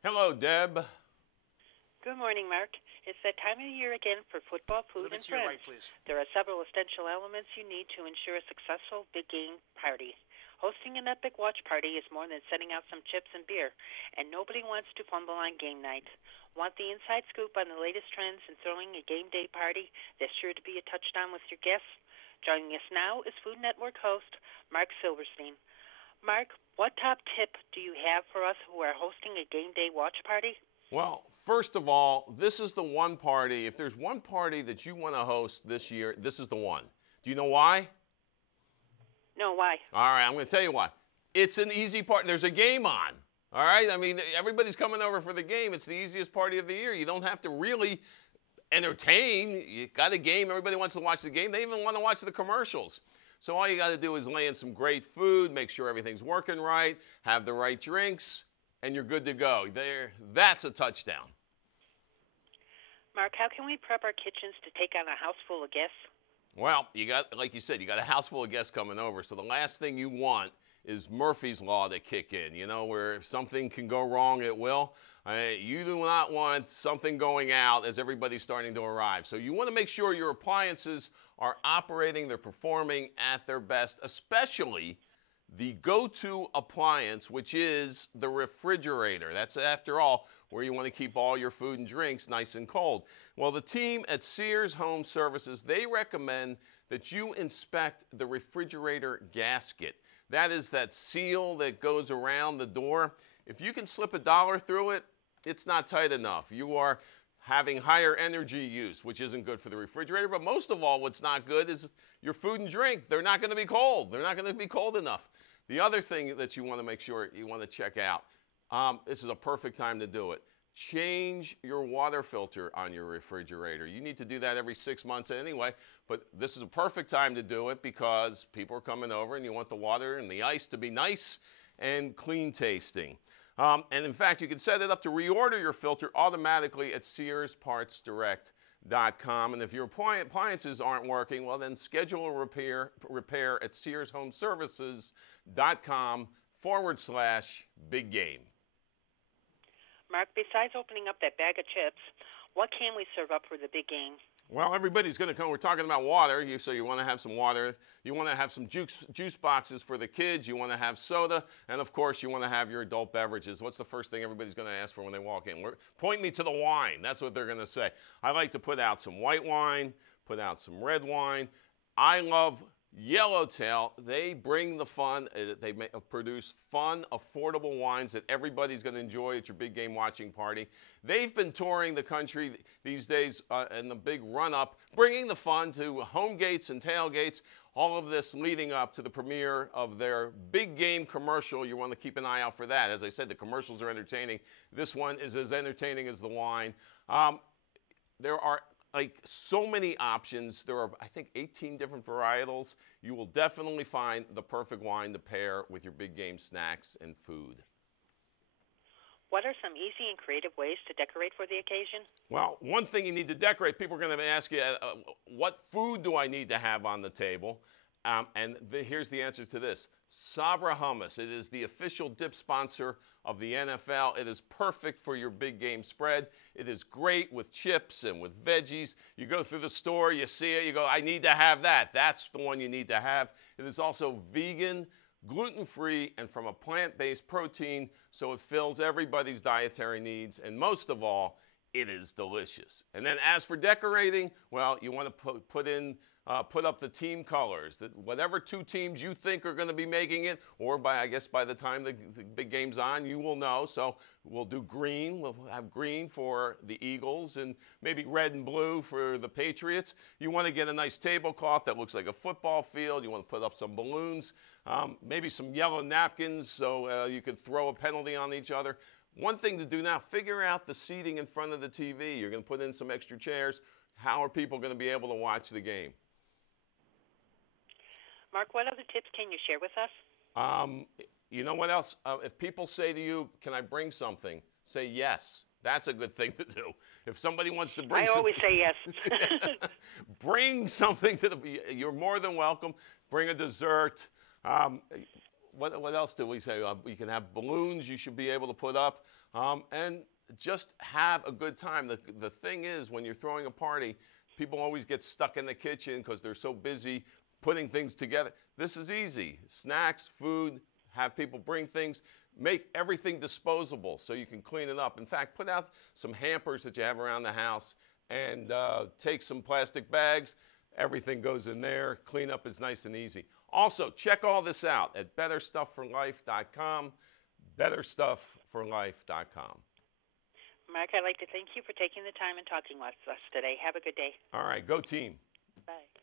Hello, Deb. Good morning, Mark. It's that time of year again for football, A little food, bit and to your friends. right, please. There are several essential elements you need to ensure a successful big game party. Hosting an epic watch party is more than setting out some chips and beer, and nobody wants to fumble on game night. Want the inside scoop on the latest trends in throwing a game day party that's sure to be a touchdown with your guests? Joining us now is Food Network host Mark Silverstein. Mark, what top tip do you have for us who are hosting a game day watch party? Well, first of all, this is the one party. If there's one party that you want to host this year, this is the one. Do you know why? No, why? All right, I'm going to tell you why. It's an easy part. There's a game on. All right? I mean, everybody's coming over for the game. It's the easiest party of the year. You don't have to really entertain. You got a game. Everybody wants to watch the game. They even want to watch the commercials. So all you got to do is lay in some great food, make sure everything's working right, have the right drinks, and you're good to go. That's a touchdown. Mark, how can we prep our kitchens to take on a house full of guests? Well, you got, like you said, you got a house full of guests coming over. So the last thing you want is Murphy's Law to kick in, you know, where if something can go wrong, it will. You do not want something going out as everybody's starting to arrive. So you want to make sure your appliances are operating, they're performing at their best, especially the go-to appliance, which is the refrigerator. That's, after all, where you want to keep all your food and drinks nice and cold. Well, the team at Sears Home Services, they recommend that you inspect the refrigerator gasket. That is that seal that goes around the door. If you can slip $1 through it, it's not tight enough. You are having higher energy use, which isn't good for the refrigerator. But most of all, what's not good is your food and drink. They're not going to be cold. They're not going to be cold enough. The other thing that you want to make sure you want to check out, this is a perfect time to do it. Change your water filter on your refrigerator. You need to do that every 6 months anyway, but this is a perfect time to do it because people are coming over and you want the water and the ice to be nice and clean tasting. And in fact, you can set it up to reorder your filter automatically at SearsPartsDirect.com. And if your appliances aren't working, well, then schedule a repair at SearsHomeServices.com/big game. Mark, besides opening up that bag of chips, what can we serve up for the big game? Well, everybody's going to come. We're talking about water, so you want to have some water. You want to have some juice boxes for the kids. You want to have soda. And, of course, you want to have your adult beverages. What's the first thing everybody's going to ask for when they walk in? Point me to the wine. That's what they're going to say. I like to put out some white wine, put out some red wine. I love Yellowtail. They bring the fun. They produce fun, affordable wines that everybody's going to enjoy at your big game watching party. They've been touring the country these days in the big run-up, bringing the fun to home gates and tailgates, all of this leading up to the premiere of their big game commercial. You want to keep an eye out for that. As I said, the commercials are entertaining. This one is as entertaining as the wine. There are so many options. There are, I think, 18 different varietals. You will definitely find the perfect wine to pair with your big game snacks and food. What are some easy and creative ways to decorate for the occasion? Well, one thing you need to decorate, people are going to ask you, what food do I need to have on the table? Here's the answer to this. Sabra Hummus. It is the official dip sponsor of the NFL. It is perfect for your big game spread. It is great with chips and with veggies. You go through the store, you see it, you go, I need to have that. That's the one you need to have. It is also vegan, gluten-free, and from a plant-based protein, so it fills everybody's dietary needs. And most of all, it is delicious. And then as for decorating, well, you want to put up the team colors. Whatever two teams you think are going to be making it, or I guess by the time the big game's on, you will know. So we'll do green. We'll have green for the Eagles and maybe red and blue for the Patriots. You want to get a nice tablecloth that looks like a football field. You want to put up some balloons, maybe some yellow napkins so you could throw a penalty on each other. One thing to do now, figure out the seating in front of the TV. You're going to put in some extra chairs. How are people going to be able to watch the game? Mark, what other tips can you share with us? You know what else? If people say to you, can I bring something? Say yes. That's a good thing to do. If somebody wants to bring I always say yes. Bring something to you're more than welcome. Bring a dessert. what else do we say? You can have balloons you should be able to put up, and just have a good time. The thing is, when you're throwing a party, people always get stuck in the kitchen because they're so busy putting things together. This is easy. Snacks, food, have people bring things. Make everything disposable so you can clean it up. In fact, put out some hampers that you have around the house and take some plastic bags. Everything goes in there. Cleanup is nice and easy. Also, check all this out at betterstuffforlife.com, betterstuffforlife.com. Mark, I'd like to thank you for taking the time and talking with us today. Have a good day. All right, go team. Bye.